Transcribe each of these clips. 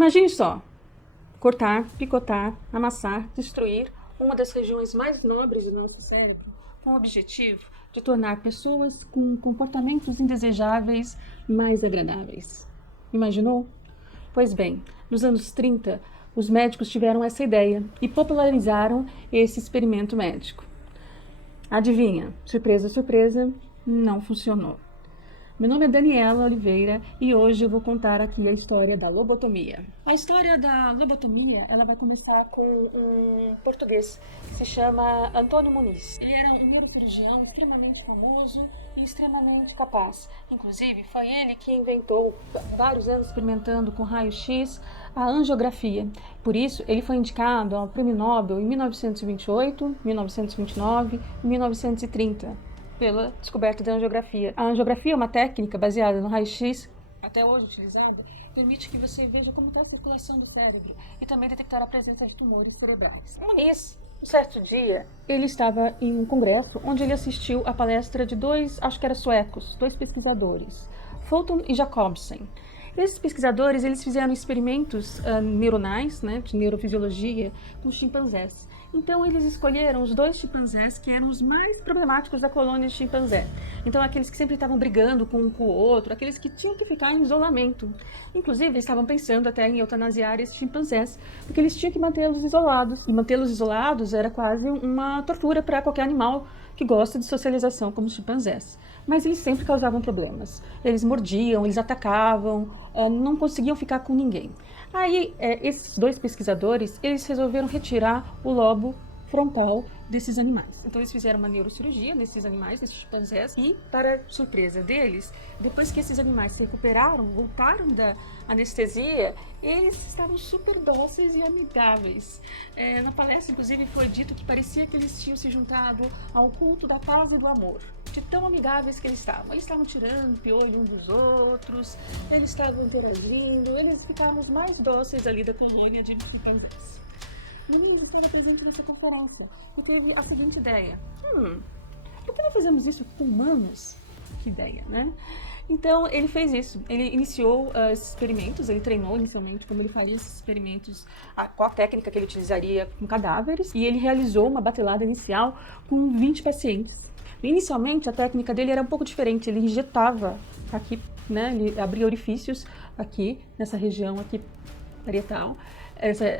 Imagine só, cortar, picotar, amassar, destruir uma das regiões mais nobres do nosso cérebro, com o objetivo de tornar pessoas com comportamentos indesejáveis mais agradáveis. Imaginou? Pois bem, nos anos 30, os médicos tiveram essa ideia e popularizaram esse experimento médico. Adivinha? Surpresa, surpresa, não funcionou. Meu nome é Daniela Oliveira e hoje eu vou contar aqui a história da lobotomia. A história da lobotomia, ela vai começar com um português que se chama Antônio Muniz. Ele era um neurocirurgião extremamente famoso e extremamente capaz. Inclusive, foi ele que inventou, vários anos experimentando com raio-x, a angiografia. Por isso, ele foi indicado ao Prêmio Nobel em 1928, 1929 e 1930. Pela descoberta da angiografia. A angiografia é uma técnica baseada no raio-x, até hoje utilizada, permite que você veja como está a circulação do cérebro e também detectar a presença de tumores cerebrais. Muniz, um certo dia, ele estava em um congresso onde ele assistiu a palestra de dois pesquisadores, Fulton e Jacobsen. Esses pesquisadores, eles fizeram experimentos neuronais, de neurofisiologia, com chimpanzés. Então, eles escolheram os dois chimpanzés que eram os mais problemáticos da colônia de chimpanzé. Então, aqueles que sempre estavam brigando com um com o outro, aqueles que tinham que ficar em isolamento. Inclusive, eles estavam pensando até em eutanasiar esses chimpanzés, porque eles tinham que mantê-los isolados. E mantê-los isolados era quase uma tortura para qualquer animal que gosta de socialização como os chimpanzés. Mas eles sempre causavam problemas. Eles mordiam, eles atacavam, não conseguiam ficar com ninguém. Aí, esses dois pesquisadores, eles resolveram retirar o lobo frontal desses animais. Então, eles fizeram uma neurocirurgia nesses animais, nesses chimpanzés, e, para surpresa deles, depois que esses animais se recuperaram, voltaram da anestesia, eles estavam super dóceis e amigáveis. Na palestra, inclusive, foi dito que parecia que eles tinham se juntado ao culto da paz e do amor, de tão amigáveis que eles estavam. Eles estavam tirando piolho uns dos outros, eles estavam interagindo, eles ficaram os mais dóceis ali da colônia de chimpanzés. E então eu perguntei nessa conferência, eu tive a seguinte ideia: por que não fazemos isso com humanos? Que ideia, né? Então ele fez isso, ele iniciou esses experimentos, ele treinou inicialmente como ele faria esses experimentos, qual a técnica que ele utilizaria com cadáveres, e ele realizou uma batelada inicial com 20 pacientes. Inicialmente a técnica dele era um pouco diferente, ele injetava aqui, ele abria orifícios aqui, nessa região aqui parietal,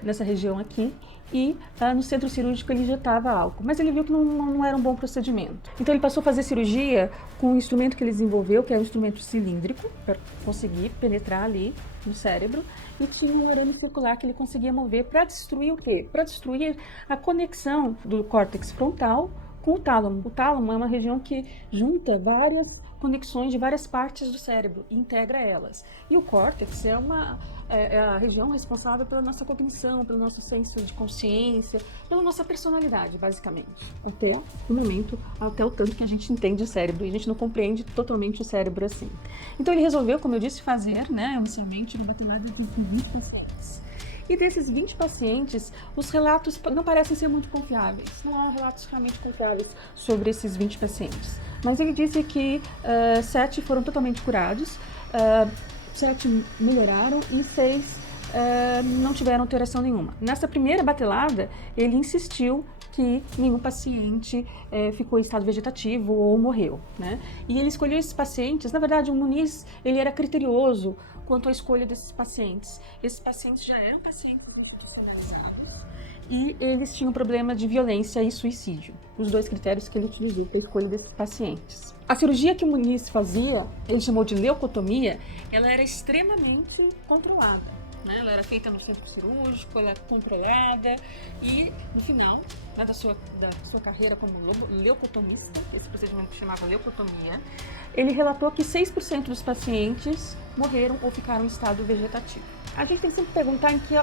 nessa região aqui, e no centro cirúrgico ele injetava álcool, mas ele viu que não era um bom procedimento. Então ele passou a fazer cirurgia com um instrumento que ele desenvolveu, que é um instrumento cilíndrico, para conseguir penetrar ali no cérebro, e tinha um arame circular que ele conseguia mover para destruir o quê? Para destruir a conexão do córtex frontal com o tálamo. O tálamo é uma região que junta várias conexões de várias partes do cérebro e integra elas. E o córtex é a região responsável pela nossa cognição, pelo nosso senso de consciência, pela nossa personalidade, basicamente. Até o momento, até o tanto que a gente entende o cérebro, e a gente não compreende totalmente o cérebro assim. Então ele resolveu, como eu disse, fazer, inicialmente, uma batelada de 20 pacientes. E desses 20 pacientes, os relatos não parecem ser muito confiáveis. Não há relatos realmente confiáveis sobre esses 20 pacientes. Mas ele disse que 7 foram totalmente curados, 7 melhoraram e 6 não tiveram alteração nenhuma. Nessa primeira batelada, ele insistiu que nenhum paciente ficou em estado vegetativo ou morreu, E ele escolheu esses pacientes. Na verdade, o Muniz, ele era criterioso quanto à escolha desses pacientes. Esses pacientes já eram pacientes institucionalizados e eles tinham problema de violência e suicídio. Os dois critérios que ele utilizou para a escolha desses pacientes. A cirurgia que o Muniz fazia, ele chamou de leucotomia, ela era extremamente controlada. Ela era feita no centro cirúrgico, ela era controlada, e no final da sua carreira como leucotomista, esse procedimento chamava leucotomia, ele relatou que 6% dos pacientes morreram ou ficaram em estado vegetativo. A gente tem que sempre perguntar em que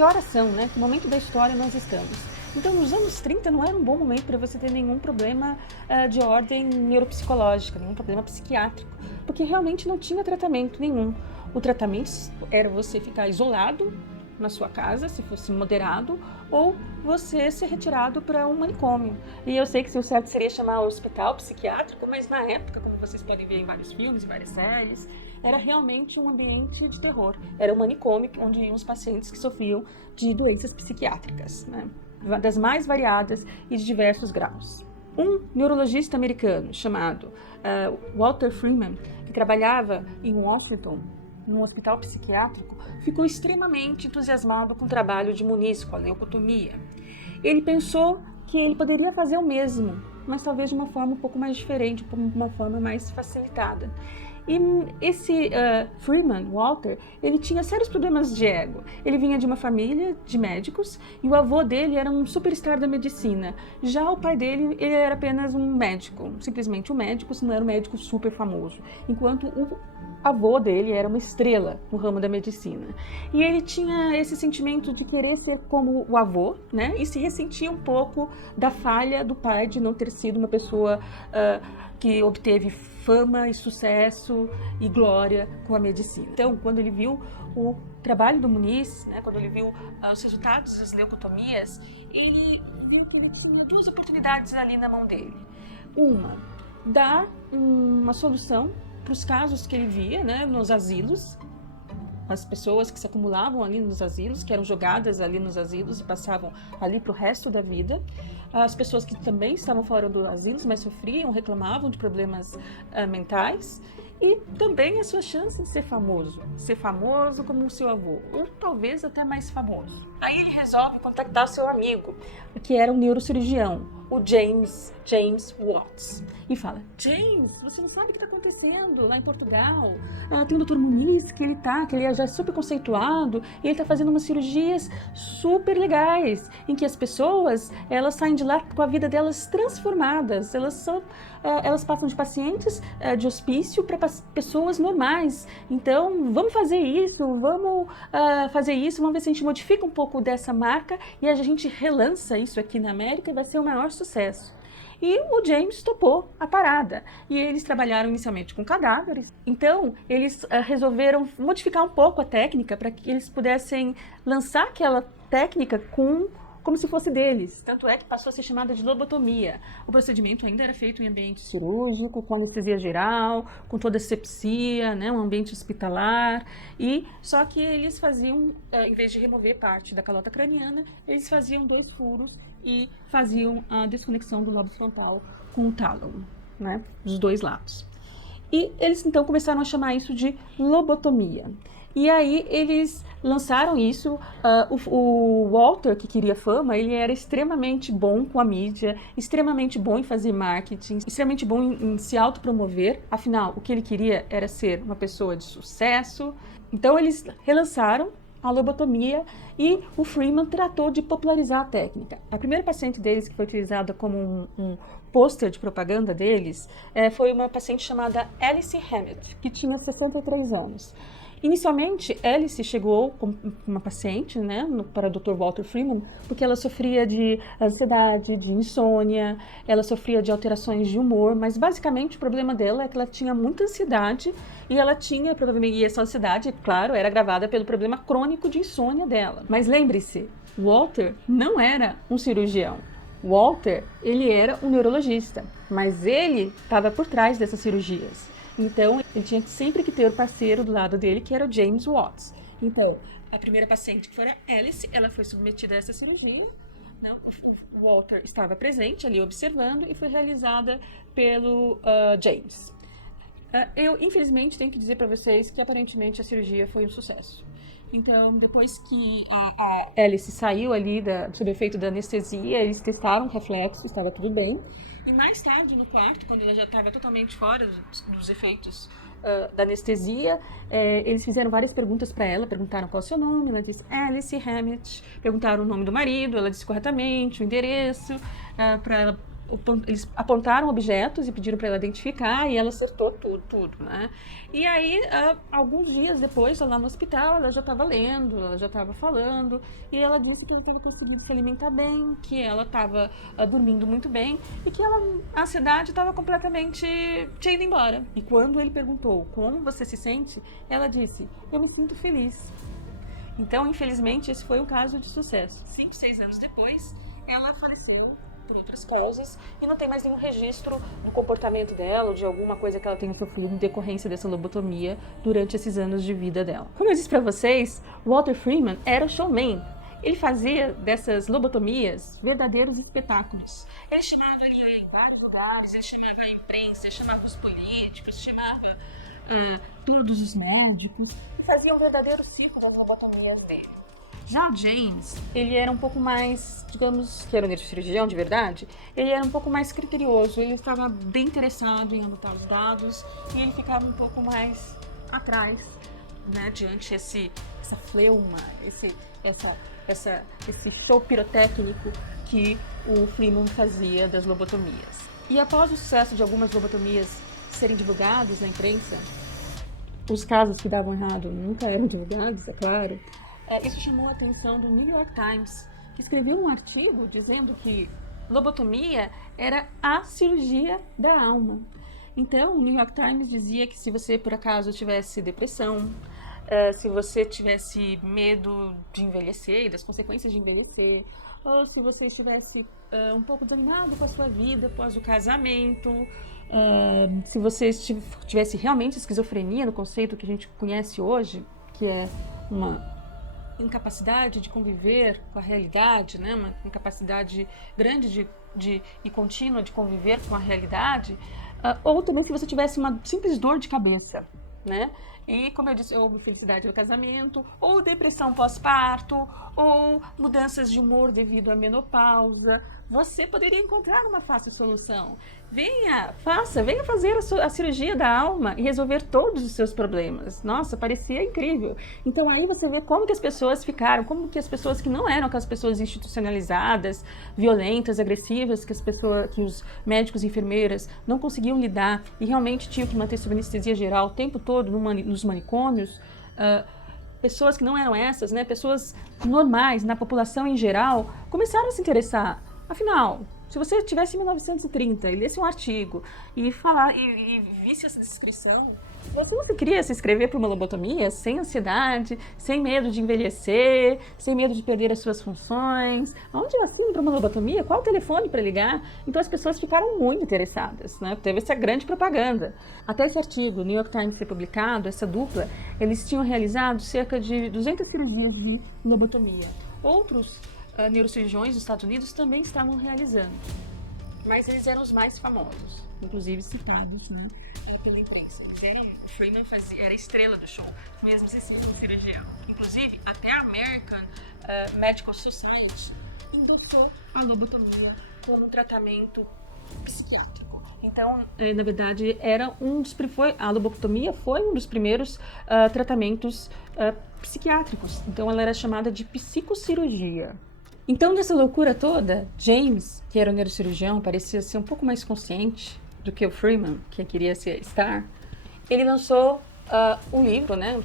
horas são, que momento da história nós estamos. Então, nos anos 30 não era um bom momento para você ter nenhum problema de ordem neuropsicológica, nenhum problema psiquiátrico, porque realmente não tinha tratamento nenhum. O tratamento era você ficar isolado na sua casa, se fosse moderado, ou você ser retirado para um manicômio. E eu sei que o certo seria chamar hospital psiquiátrico, mas na época, como vocês podem ver em vários filmes, várias séries, era realmente um ambiente de terror. Era um manicômio onde iam os pacientes que sofriam de doenças psiquiátricas, né? Das mais variadas e de diversos graus. Um neurologista americano chamado Walter Freeman, que trabalhava em Washington, num hospital psiquiátrico, ficou extremamente entusiasmado com o trabalho de Muniz, com a leucotomia. Ele pensou que ele poderia fazer o mesmo, mas talvez de uma forma um pouco mais diferente, de uma forma mais facilitada. E esse Freeman, Walter, ele tinha sérios problemas de ego. Ele vinha de uma família de médicos e o avô dele era um superstar da medicina. Já o pai dele, ele era apenas um médico, simplesmente um médico, se não era um médico super famoso. Enquanto o avô dele era uma estrela no ramo da medicina. E ele tinha esse sentimento de querer ser como o avô, né? E se ressentia um pouco da falha do pai de não ter sido uma pessoa que obteve fama e sucesso e glória com a medicina. Então, quando ele viu o trabalho do Muniz, né, quando ele viu os resultados das leucotomias, ele viu que ele tinha duas oportunidades ali na mão dele. Uma, dar uma solução para os casos que ele via, né, nos asilos, as pessoas que se acumulavam ali nos asilos, que eram jogadas ali nos asilos e passavam ali para o resto da vida, as pessoas que também estavam fora dos asilos, mas sofriam, reclamavam de problemas mentais, e também a sua chance de ser famoso como o seu avô, ou talvez até mais famoso. Aí ele resolve contactar seu amigo, que era um neurocirurgião, o James Watts, e fala: James, você não sabe o que está acontecendo lá em Portugal? Tem o Dr. Muniz, que ele já é super conceituado, e ele está fazendo umas cirurgias super legais, em que as pessoas, elas saem de lá com a vida delas transformadas, elas passam de pacientes de hospício para pessoas normais. Então, vamos fazer isso, vamos ver se a gente modifica um pouco dessa marca e a gente relança isso aqui na América e vai ser o maior sucesso. E o James topou a parada. E eles trabalharam inicialmente com cadáveres. Então, eles resolveram modificar um pouco a técnica para que eles pudessem lançar aquela técnica como se fosse deles. Tanto é que passou a ser chamada de lobotomia. O procedimento ainda era feito em ambiente cirúrgico, com anestesia geral, com toda a asepsia, né, um ambiente hospitalar. Só que eles faziam, em vez de remover parte da calota craniana, eles faziam 2 furos e faziam a desconexão do lobo frontal com o tálamo, né, dos 2 lados. E eles então começaram a chamar isso de lobotomia. E aí eles lançaram isso. O Walter, que queria fama, ele era extremamente bom com a mídia, extremamente bom em fazer marketing, extremamente bom em se autopromover. Afinal, o que ele queria era ser uma pessoa de sucesso. Então eles relançaram a lobotomia e o Freeman tratou de popularizar a técnica. A primeira paciente deles que foi utilizada como um pôster de propaganda deles foi uma paciente chamada Alice Hammett, que tinha 63 anos. Inicialmente, Alice chegou como uma paciente, né, para o Dr. Walter Freeman, porque ela sofria de ansiedade, de insônia, ela sofria de alterações de humor, mas basicamente o problema dela é que ela tinha muita ansiedade e ela tinha, provavelmente, e essa ansiedade, claro, era agravada pelo problema crônico de insônia dela. Mas lembre-se, Walter não era um cirurgião. Walter, ele era um neurologista, mas ele estava por trás dessas cirurgias. Então, ele tinha sempre que ter o parceiro do lado dele, que era o James Watts. Então, a primeira paciente, que foi a Alice, ela foi submetida a essa cirurgia. O Walter estava presente ali observando e foi realizada pelo James. Eu, infelizmente, tenho que dizer para vocês que aparentemente a cirurgia foi um sucesso. Então, depois que a Alice saiu ali sob efeito da anestesia, eles testaram o reflexo, estava tudo bem. E mais tarde, no quarto, quando ela já estava totalmente fora dos efeitos da anestesia, eles fizeram várias perguntas para ela, perguntaram qual é o seu nome, ela disse Alice Hammett, perguntaram o nome do marido, ela disse corretamente, o endereço, eles apontaram objetos e pediram para ela identificar e ela acertou tudo, né? E aí, alguns dias depois, lá no hospital, ela já estava lendo, ela já estava falando e ela disse que ela estava conseguindo se alimentar bem, que ela estava dormindo muito bem e que a ansiedade estava completamente indo embora. E quando ele perguntou como você se sente, ela disse, eu me sinto feliz. Então, infelizmente, esse foi um caso de sucesso. 5, 6 anos depois, ela faleceu por outras causas e não tem mais nenhum registro do comportamento dela ou de alguma coisa que ela tenha sofrido em decorrência dessa lobotomia durante esses anos de vida dela. Como eu disse para vocês, Walter Freeman era showman. Ele fazia dessas lobotomias verdadeiros espetáculos. Ele chamava ali em vários lugares, ele chamava a imprensa, ele chamava os políticos, chamava todos os médicos e fazia um verdadeiro circo das lobotomias dele. Já o James, ele era um pouco mais, digamos, que era um neurocirurgião de verdade, ele era um pouco mais criterioso, ele estava bem interessado em anotar os dados e ele ficava um pouco mais atrás, né, diante essa fleuma, esse show pirotécnico que o Freeman fazia das lobotomias. E após o sucesso de algumas lobotomias serem divulgadas na imprensa, os casos que davam errado nunca eram divulgados, é claro, isso chamou a atenção do New York Times, que escreveu um artigo dizendo que lobotomia era a cirurgia da alma. Então, o New York Times dizia que se você, por acaso, tivesse depressão, se você tivesse medo de envelhecer e das consequências de envelhecer, ou se você estivesse um pouco desanimado com a sua vida após o casamento, se você tivesse realmente esquizofrenia, no conceito que a gente conhece hoje, que é uma incapacidade de conviver com a realidade, né? Uma incapacidade grande e contínua de conviver com a realidade, ou também se você tivesse uma simples dor de cabeça, né? E, como eu disse, ou infelicidade no casamento, ou depressão pós-parto, ou mudanças de humor devido à menopausa, você poderia encontrar uma fácil solução. Venha fazer a cirurgia da alma e resolver todos os seus problemas. Nossa, parecia incrível. Então aí você vê como que as pessoas ficaram, como que as pessoas que não eram aquelas pessoas institucionalizadas, violentas, agressivas, que os médicos e enfermeiras não conseguiam lidar e realmente tinham que manter sob anestesia geral o tempo todo nos manicômios, pessoas que não eram essas, né, pessoas normais, na população em geral, começaram a se interessar. Afinal, se você estivesse em 1930 e lesse um artigo e visse essa descrição, você não queria se inscrever para uma lobotomia sem ansiedade, sem medo de envelhecer, sem medo de perder as suas funções? Onde eu assino para uma lobotomia? Qual o telefone para ligar? Então as pessoas ficaram muito interessadas, né? Teve essa grande propaganda. Até esse artigo, New York Times, ser publicado, essa dupla, eles tinham realizado cerca de 200 cirurgias de lobotomia. Outros neurocirurgiões dos Estados Unidos também estavam realizando, mas eles eram os mais famosos, inclusive citados, né, pela imprensa. O Freeman era a estrela do show, mesmo sem ser um cirurgião. Inclusive, até a American Medical Society endossou a lobotomia como um tratamento psiquiátrico. Então, na verdade, a lobotomia foi um dos primeiros tratamentos psiquiátricos. Então, ela era chamada de psicocirurgia. Então, nessa loucura toda, James, que era o neurocirurgião, parecia ser um pouco mais consciente do que o Freeman, que queria estar. Ele lançou um livro, né?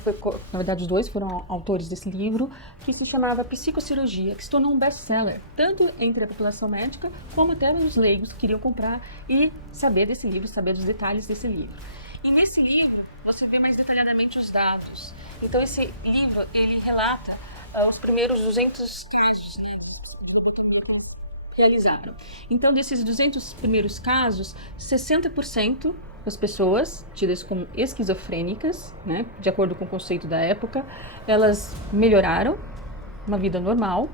Na verdade, os dois foram autores desse livro, que se chamava Psicocirurgia, que se tornou um best-seller, tanto entre a população médica, como até os leigos que queriam comprar e saber desse livro, saber dos detalhes desse livro. E nesse livro, você vê mais detalhadamente os dados. Então, esse livro, ele relata os primeiros 200 casos, né, realizaram. Então, desses 200 primeiros casos, 60% das pessoas tidas como esquizofrênicas, né, de acordo com o conceito da época, elas melhoraram, uma vida normal,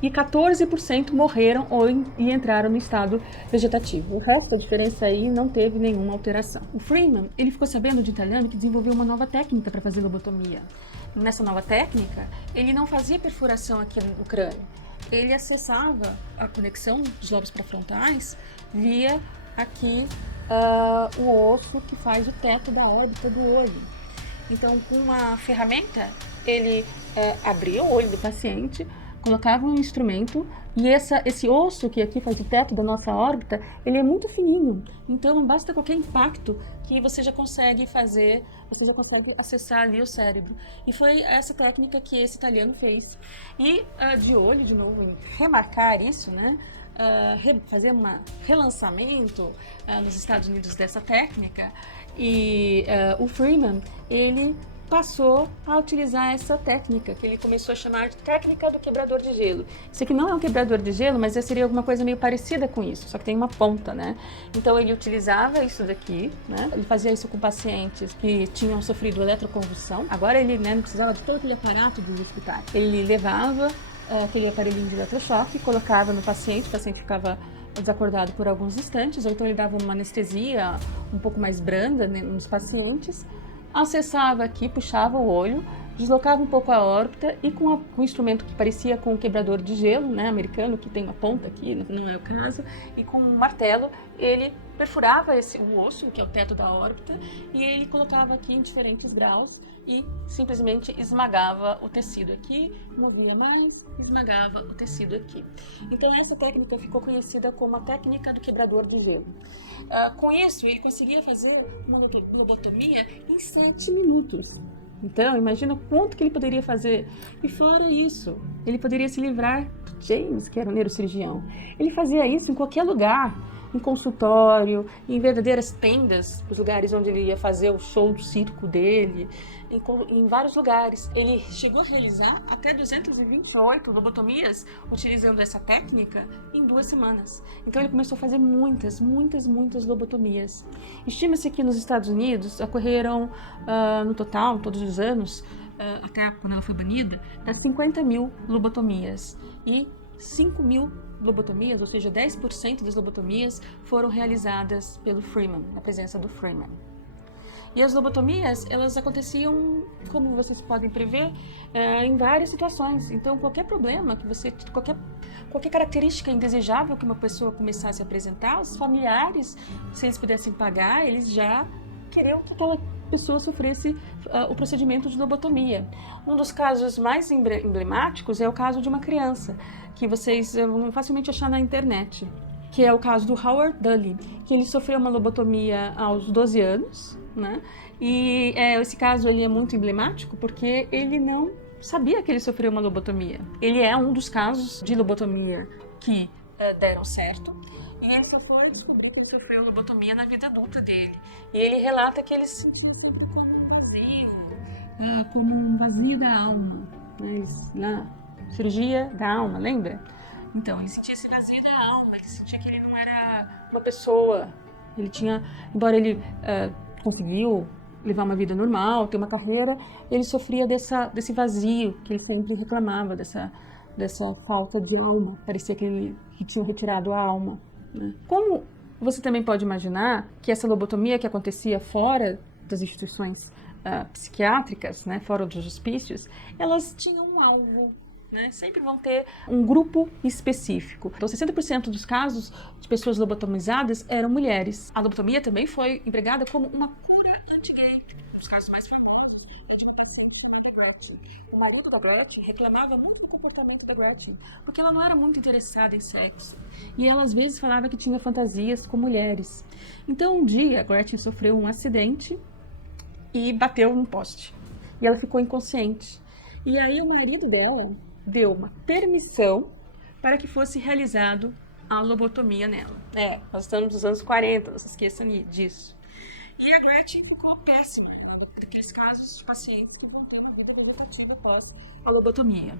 e 14% morreram e entraram no estado vegetativo. O resto da diferença aí não teve nenhuma alteração. O Freeman, ele ficou sabendo de italiano que desenvolveu uma nova técnica para fazer lobotomia. Nessa nova técnica, ele não fazia perfuração aqui no crânio. Ele acessava a conexão dos lobos pré-frontais via aqui o osso que faz o teto da órbita do olho. Então, com uma ferramenta, ele abria o olho do paciente, colocava um instrumento e esse osso que aqui faz o teto da nossa órbita, ele é muito fininho. Então, não basta qualquer impacto que você já consegue acessar ali o cérebro. E foi essa técnica que esse italiano fez. E de olho, de novo, em remarcar isso, né? Fazer um relançamento nos Estados Unidos dessa técnica. E o Freeman, ele passou a utilizar essa técnica, que ele começou a chamar de técnica do quebrador de gelo. Isso aqui não é um quebrador de gelo, mas seria alguma coisa meio parecida com isso, só que tem uma ponta, né? Então ele utilizava isso daqui, né? Ele fazia isso com pacientes que tinham sofrido eletroconvulsão. Agora ele, né, não precisava de todo aquele aparato do hospital. Ele levava aquele aparelhinho de eletrochoque, colocava no paciente, o paciente ficava desacordado por alguns instantes, ou então ele dava uma anestesia um pouco mais branda, né, nos pacientes, acessava aqui, puxava o olho, deslocava um pouco a órbita e com um instrumento que parecia com um quebrador de gelo, né, americano, que tem uma ponta aqui, não é o caso, e com um martelo ele perfurava o osso, que é o teto da órbita, e ele colocava aqui em diferentes graus e simplesmente esmagava o tecido aqui, movia mais, esmagava o tecido aqui. Então essa técnica ficou conhecida como a técnica do quebrador de gelo. Com isso, ele conseguia fazer uma lobotomia em 7 minutos. Então, imagina quanto que ele poderia fazer. E fora isso, ele poderia se livrar do James, que era um neurocirurgião. Ele fazia isso em qualquer lugar, em consultório, em verdadeiras tendas, os lugares onde ele ia fazer o show do circo dele, em vários lugares. Ele chegou a realizar até 228 lobotomias utilizando essa técnica em 2 semanas. Então ele começou a fazer muitas lobotomias. Estima-se que nos Estados Unidos ocorreram, no total, todos os anos, até quando ela foi banida, 50 mil lobotomias e 5 mil lobotomias, ou seja, 10% das lobotomias foram realizadas pelo Freeman, na presença do Freeman. E as lobotomias, elas aconteciam, como vocês podem prever, em várias situações. Então, qualquer problema que você, qualquer característica indesejável que uma pessoa começasse a apresentar, os familiares, se eles pudessem pagar, eles já queriam que aquela pessoa sofresse o procedimento de lobotomia. Um dos casos mais emblemáticos é o caso de uma criança, que vocês vão facilmente achar na internet, que é o caso do Howard Dully, que ele sofreu uma lobotomia aos 12 anos, né? E esse caso ele é muito emblemático porque ele não sabia que ele sofreu uma lobotomia. Ele é um dos casos de lobotomia que deram certo, e ele só foi descobrir que ele sofreu lobotomia na vida adulta dele. E ele relata que ele se sentia como um vazio, como um vazio da alma, né? Na cirurgia da alma, lembra? Então, ele sentia esse vazio da alma, ele sentia que ele não era uma pessoa. Ele tinha, embora ele conseguiu levar uma vida normal, ter uma carreira, ele sofria desse vazio que ele sempre reclamava, dessa falta de alma. Parecia que ele tinha retirado a alma, né? Como você também pode imaginar que essa lobotomia que acontecia fora das instituições psiquiátricas, né, fora dos hospícios, elas tinham um alvo, né? Sempre vão ter um grupo específico. Então, 60% dos casos de pessoas lobotomizadas eram mulheres. A lobotomia também foi empregada como uma cura anti-gay. Os casos mais famosos é de um paciente da Gretchen. O marido da Gretchen reclamava muito do comportamento da Gretchen, porque ela não era muito interessada em sexo. E ela, às vezes, falava que tinha fantasias com mulheres. Então, um dia, a Gretchen sofreu um acidente e bateu num poste. E ela ficou inconsciente. E aí, o marido dela deu uma permissão para que fosse realizado a lobotomia nela. Nós estamos nos anos 40, não se esqueçam disso. E a Gretchen ficou péssima, daqueles casos de pacientes que vão ter uma vida vegetativa após a lobotomia.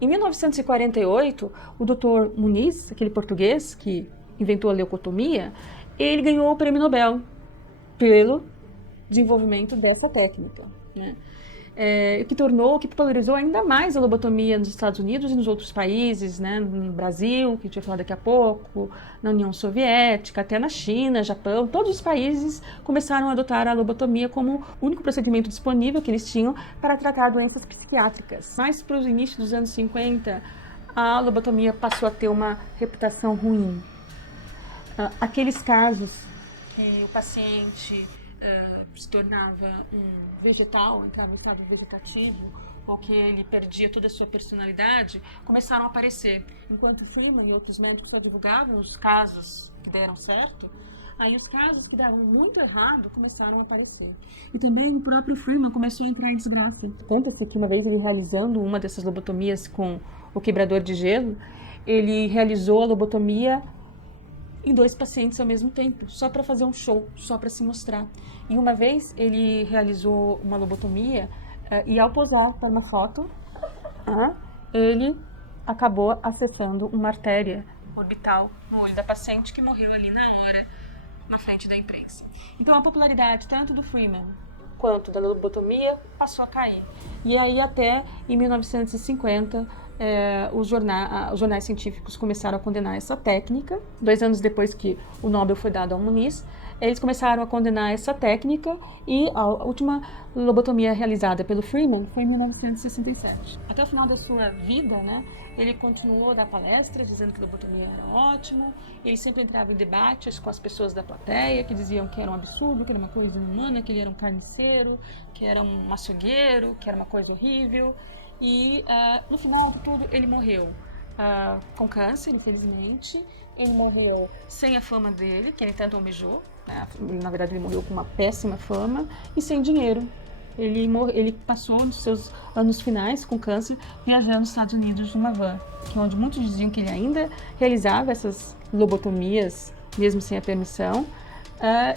Em 1948, o Dr. Muniz, aquele português que inventou a leucotomia, ele ganhou o prêmio Nobel pelo desenvolvimento dessa técnica, né? Que popularizou ainda mais a lobotomia nos Estados Unidos e nos outros países, né? No Brasil, que a gente vai falar daqui a pouco, na União Soviética, até na China, Japão. Todos os países começaram a adotar a lobotomia como o único procedimento disponível que eles tinham para tratar doenças psiquiátricas. Mas para os inícios dos anos 50, a lobotomia passou a ter uma reputação ruim. Aqueles casos que o paciente se tornava um vegetal, entrava em estado vegetativo, ou que ele perdia toda a sua personalidade, começaram a aparecer. Enquanto Freeman e outros médicos só divulgavam os casos que deram certo, aí os casos que davam muito errado começaram a aparecer. E também o próprio Freeman começou a entrar em desgraça. Conta-se que uma vez ele realizando uma dessas lobotomias com o quebrador de gelo, ele realizou a lobotomia em 2 pacientes ao mesmo tempo, só para fazer um show, só para se mostrar. E uma vez ele realizou uma lobotomia e ao posar para uma foto, ele acabou acessando uma artéria orbital no olho da paciente que morreu ali na hora, na frente da imprensa. Então a popularidade tanto do Freeman quanto da lobotomia passou a cair. E aí até em 1950 os jornais científicos começaram a condenar essa técnica. 2 anos depois que o Nobel foi dado ao Muniz, eles começaram a condenar essa técnica e a última lobotomia realizada pelo Freeman foi em 1967. Até o final da sua vida, né, ele continuou a dar palestras dizendo que a lobotomia era ótimo. Ele sempre entrava em debates com as pessoas da plateia que diziam que era um absurdo, que era uma coisa inumana, que ele era um carniceiro, que era um açougueiro, que era uma coisa horrível. E no final de tudo ele morreu com câncer, infelizmente. Ele morreu sem a fama dele, que ele tanto almejou. Na verdade, ele morreu com uma péssima fama e sem dinheiro. Ele passou os seus anos finais com câncer viajando nos Estados Unidos numa van, que onde muitos diziam que ele ainda realizava essas lobotomias, mesmo sem a permissão,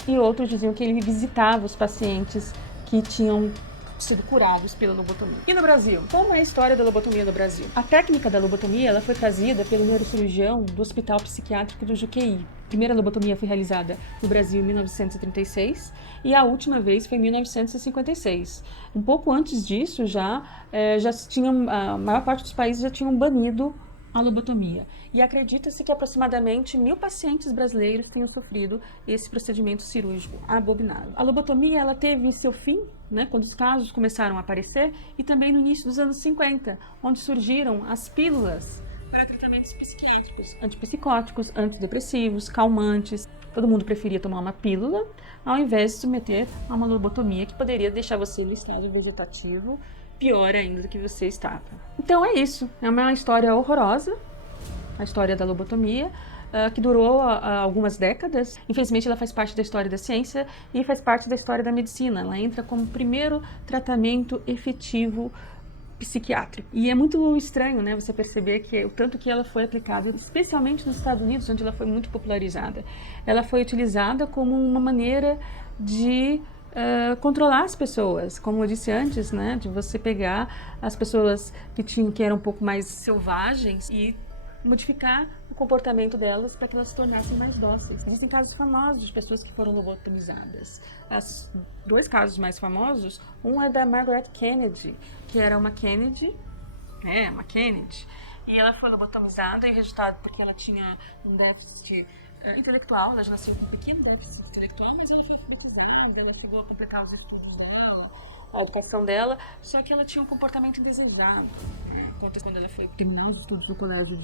e outros diziam que ele visitava os pacientes que tinham sido curados pela lobotomia. E no Brasil? Como é a história da lobotomia no Brasil? A técnica da lobotomia ela foi trazida pelo neurocirurgião do Hospital Psiquiátrico do Juqueí. A primeira lobotomia foi realizada no Brasil em 1936 e a última vez foi em 1956. Um pouco antes disso, a maior parte dos países já tinham banido a lobotomia. E acredita-se que aproximadamente 1.000 pacientes brasileiros tenham sofrido esse procedimento cirúrgico abominável. A lobotomia ela teve seu fim, né, quando os casos começaram a aparecer, e também no início dos anos 50, onde surgiram as pílulas para tratamentos psiquiátricos, antipsicóticos, antidepressivos, calmantes. Todo mundo preferia tomar uma pílula ao invés de submeter a uma lobotomia que poderia deixar você no estado vegetativo, pior ainda do que você estava. Então é isso, é uma história horrorosa, a história da lobotomia, que durou algumas décadas. Infelizmente ela faz parte da história da ciência e faz parte da história da medicina. Ela entra como o primeiro tratamento efetivo psiquiátrico. E é muito estranho, né, você perceber que o tanto que ela foi aplicada, especialmente nos Estados Unidos, onde ela foi muito popularizada. Ela foi utilizada como uma maneira de controlar as pessoas, como eu disse antes, né, de você pegar as pessoas que eram um pouco mais selvagens e modificar o comportamento delas para que elas se tornassem mais dóceis. Existem casos famosos de pessoas que foram lobotomizadas. Os 2 casos mais famosos, um é da Margaret Kennedy, que era uma Kennedy, e ela foi lobotomizada e o resultado porque ela tinha um déficit intelectual, ela já nasceu com um pequeno déficit intelectual, mas ela foi alfabetizada, ela chegou a completar os estudos dela, a educação dela, só que ela tinha um comportamento indesejado. Quando ela foi terminar os estudos no colégio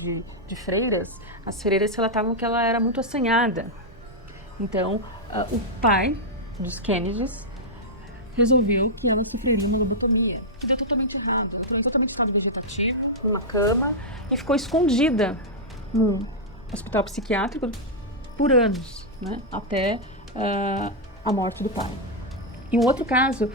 de freiras, as freiras relatavam que ela era muito assanhada. Então, o pai dos Kennedys resolveu que ela sofreria uma lobotomia, que deu totalmente errado. Ela foi totalmente estado vegetativo, numa cama, e ficou escondida no hospital psiquiátrico por anos, né, até a morte do pai. E um outro caso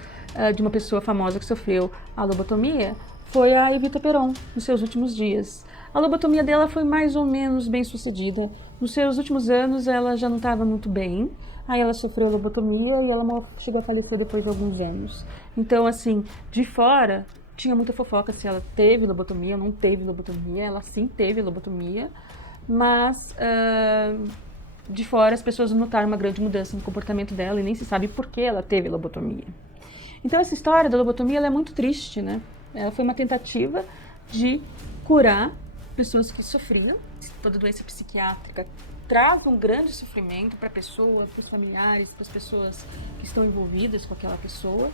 de uma pessoa famosa que sofreu a lobotomia foi a Evita Peron, nos seus últimos dias. A lobotomia dela foi mais ou menos bem sucedida. Nos seus últimos anos ela já não estava muito bem, aí ela sofreu a lobotomia e ela chegou a falecer depois de alguns anos. Então, assim, de fora tinha muita fofoca se ela teve lobotomia ou não teve lobotomia. Ela sim teve lobotomia, mas de fora as pessoas notaram uma grande mudança no comportamento dela e nem se sabe por que ela teve lobotomia. Então essa história da lobotomia ela é muito triste, né? Ela foi uma tentativa de curar pessoas que sofriam. Toda doença psiquiátrica traz um grande sofrimento para a pessoa, para os familiares, para as pessoas que estão envolvidas com aquela pessoa,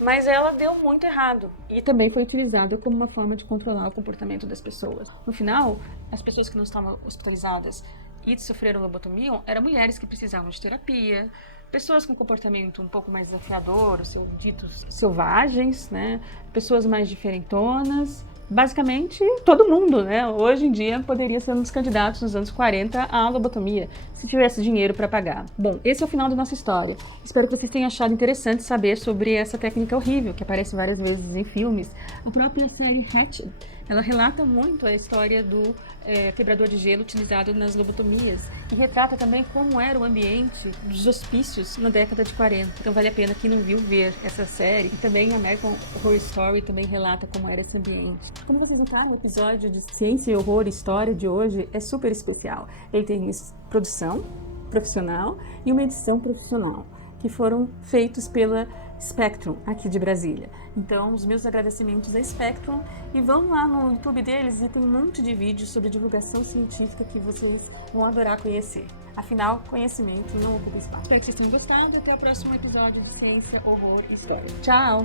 mas ela deu muito errado e também foi utilizada como uma forma de controlar o comportamento das pessoas. No final, as pessoas que não estavam hospitalizadas e sofreram lobotomia eram mulheres que precisavam de terapia, pessoas com comportamento um pouco mais desafiador, ditos selvagens, né? Pessoas mais diferentonas. Basicamente, todo mundo, né? Hoje em dia poderia ser um dos candidatos nos anos 40 à lobotomia, se tivesse dinheiro para pagar. Bom, esse é o final da nossa história. Espero que vocês tenham achado interessante saber sobre essa técnica horrível, que aparece várias vezes em filmes. A própria série Hatchet Ela relata muito a história do quebrador de gelo utilizado nas lobotomias e retrata também como era o ambiente dos hospícios na década de 40. Então vale a pena quem não viu ver essa série. E também American Horror Story também relata como era esse ambiente. Como vocês notaram, o episódio de Ciência, Horror e História de hoje é super especial. Ele tem produção profissional e uma edição profissional, que foram feitos pela Spectrum, aqui de Brasília. Então, os meus agradecimentos a Spectrum, e vão lá no YouTube deles e tem um monte de vídeos sobre divulgação científica que vocês vão adorar conhecer. Afinal, conhecimento não ocupa espaço. Espero que vocês tenham gostado e até o próximo episódio de Ciência, Horror e História. Tchau!